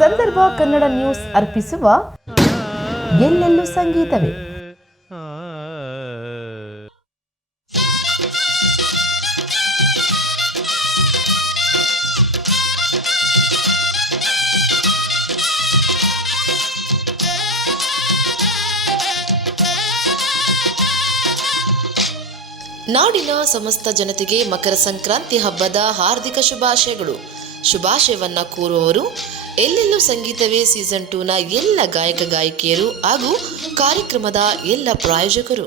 ಸಂದರ್ಭ ಕನ್ನಡ ನ್ಯೂಸ್ ಅರ್ಪಿಸುವ ಎಲ್ಲೆಲ್ಲೂ ಸಂಗೀತವೇ. ನಾಡಿನ ಸಮಸ್ತ ಜನತೆಗೆ ಮಕರ ಸಂಕ್ರಾಂತಿ ಹಬ್ಬದ ಹಾರ್ದಿಕ ಶುಭಾಶಯಗಳು. ಶುಭಾಶಯವನ್ನ ಕೋರುವವರು ಎಲ್ಲೆಲ್ಲೂ ಸಂಗೀತವೇ ಸೀಸನ್ 2ನ ಎಲ್ಲ ಗಾಯಕ ಗಾಯಕಿಯರು ಹಾಗೂ ಕಾರ್ಯಕ್ರಮದ ಎಲ್ಲ ಪ್ರಾಯೋಜಕರು.